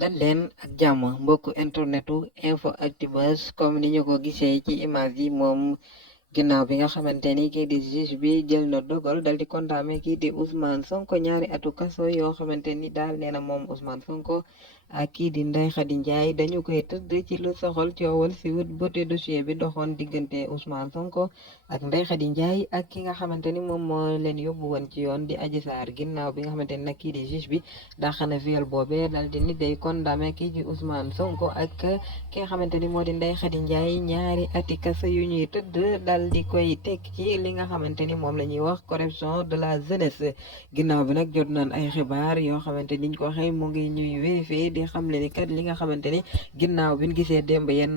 dal leen ak jàmm mbokku internetu info Actubuzz comme ni ñu ko gisee ci image yi moom ginnaaw bi nga xamante ni kii di juge bi jël na dogal dal di condamné kii di Ousmane Sonko ñaari atu kaso yoo xamante ni daal nee na moom Ousmane Sonko ak kii di Ndeye Khady Ndiaye dañu koy tëdd ci lu soxal coowal si wut bote dossier bi doxoon diggante Ousmane Sonko ak Ndeye Khady Ndiaye ak ki nga xamante ni moom moo leen yóbbu woon ci yoon di Adji Sarr ginnaaw bi nga xamante ni nag kii di juge bi dàq na viol boobee dal di ni day condamné kii di Ousmane Sonko ak ki nga xamante ni moo di Ndeye Khady Ndiaye ñaari ati kaso yu ñuy tëdd dal di koy teg ci li nga xamante ni moom la ñuy wax corruption de la jeunesse ginnaaw bi nag jot naan ay xibaar yoo xamante niñ ko waxee mu ngi ñuy vérifier di xam le ni kat li nga xamante ni ginnaaw bi ñu gisee démb yenn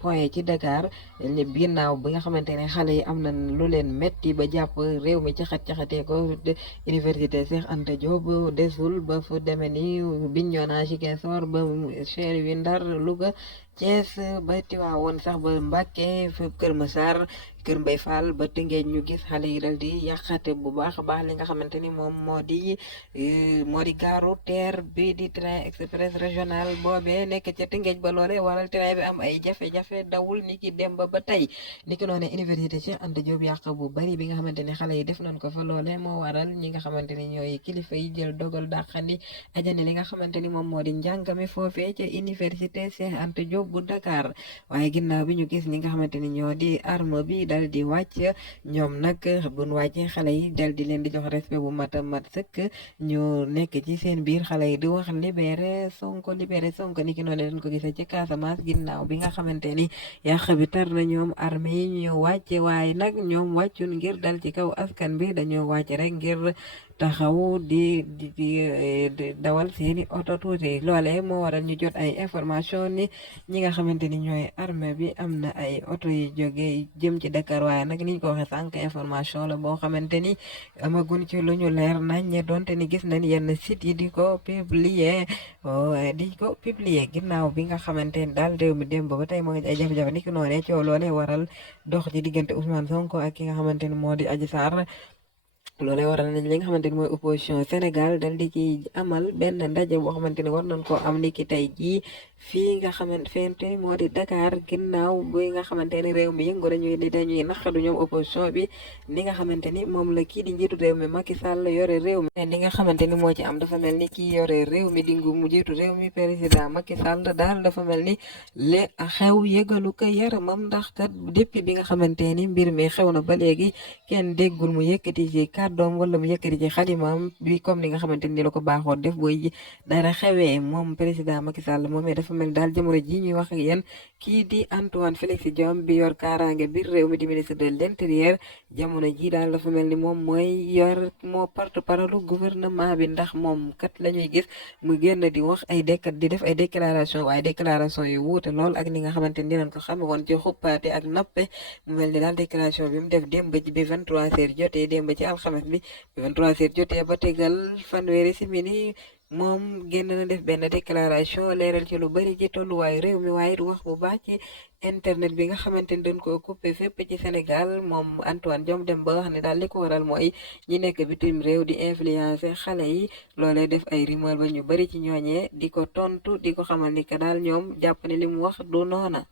point ci Dakar ginnaaw bi nga xamante ne xale yi am na lu leen metti ba jàpp réew mi caxatee ko université Cheikh Anta Diop desul ba fu demee ni Bignona Ziguinchor ba Saint-Louis Ndar Louga Thiès ba Tivaouane sax ba Mbacké fi Kër Massar Kër Mbay Fall ba Tëngéej ñu gis xale yi dal di yàqate bu baax a baax li nga xamante ni moom moo di gaaru TER bi di train express régional boobee nekk ca Tëngéej ba loole waral train bi am ay jafe-jafe dawul ni ki dem ba tey ni ki noone université Cheikh Anta Diop yàq bu bari bi nga xamante ni xale yi def nañ ko fa loole moo waral ñi nga xamante ni ñooy kilifa yi jël dogal dàqandi ajani li nga xamante ni moom moo di njàngami foofee ca université Cheikh Anta Diop bu Dakar waaye ginnaaw bi ñu gis ñi nga xamante ni ñoo di arme bi dal di wàcc ñoom nag buñ wàccee xale yi dal di leen di jox respect bu mat a mat sëkk ñu nekk ci seen biir xale yi di wax libéré Sonko ni ki noonu leen ko gisee ci Casamance ginnaaw bi nga xamante ni yàq bi tar na ñoom armée yi ñu wàcce waaye nag ñoom wàccun ngir dal ci kaw askan bi dañoo wàcc rek ngir taxaw di dawal seeni oto tuuti loole moo waral ñu jot ay information ni ñi nga xamante ni ñooy armée bi am na ay oto yu jóge jëm ci Dakar waaye nag niñ ko waxee sànq information la boo xamante ni amagun ci lu ñu leer nañ ñe donte ni gis nañ yenn site yi di ko publier ginnaaw bi nga xamante ni daal réew mi démb ba tey moo ngi ay jafe-jafe ni ki noonee coow loole waral dox ci diggante Ousmane Sonko ak ki nga xamante ni moo di Adji Sarr loolee waral nañ li nga xamante ni mooy opposition Sénégal dal di ci amal benn ndaje boo xamante ni war nañ koo am niki tey jii fii nga xamante ni moo di Dakar ginnaaw bi nga xamante ni réew mi yëngu dañuy naqadu ñoom opposition bi ni nga xamante ni moom la kii di njiitu réew mi Macky Sall yore réew mi li nga xamante ni moo ci am dafa mel ni kii yore réew mi dingu mu jiitu réew mi président Macky Sall daal dafa mel ni le xew yëgalu ko yaramam ndax kat depuis bi nga xamante ni mbir mi xew na ba léegi kenn déggul mu yëkkati ci kàddoom wala mu yëkkati ci xalimaam bi comme ni nga xamante ni la ko baaxoo def booy dara xewee moom président Macky Sall moomee dafa mel daal jamono ji ñuy wax ak yéen kii di Antoine Félix Diome bi yor kaaraange biir réew mi di ministre de l'intérieur jamono ji daal dafa mel ni moom moo porte-parole gouvernement bi ndax moom kat la ñuy gis mu génn di wax di def ay déclaration waaye déclaration yu wuute lool ak ni nga xamante ni dinañ ko xame woon ci xuppaate ak nappe mu mel ni daal déclaration bi mu def démb ci bi 23h jotee démb ci alxames bi 23h jotee ba tegal fanweeri simili moom génn na def benn déclaration leeral ci lu bari ci tolluwaayu réew mi waaye du wax bu baax ci internet bi nga xamante ni dañ ko coupé fépp ci Sénégal moom Antoine Diome dem ba wax ne daal li ko waral mooy ñi nekk bitim réew di influencer xale yi loolee def ay rumeur ba ñu bari ci ñooñee di ko tontu di ko xamal ni que daal ñoom jàpp ne li mu wax du noona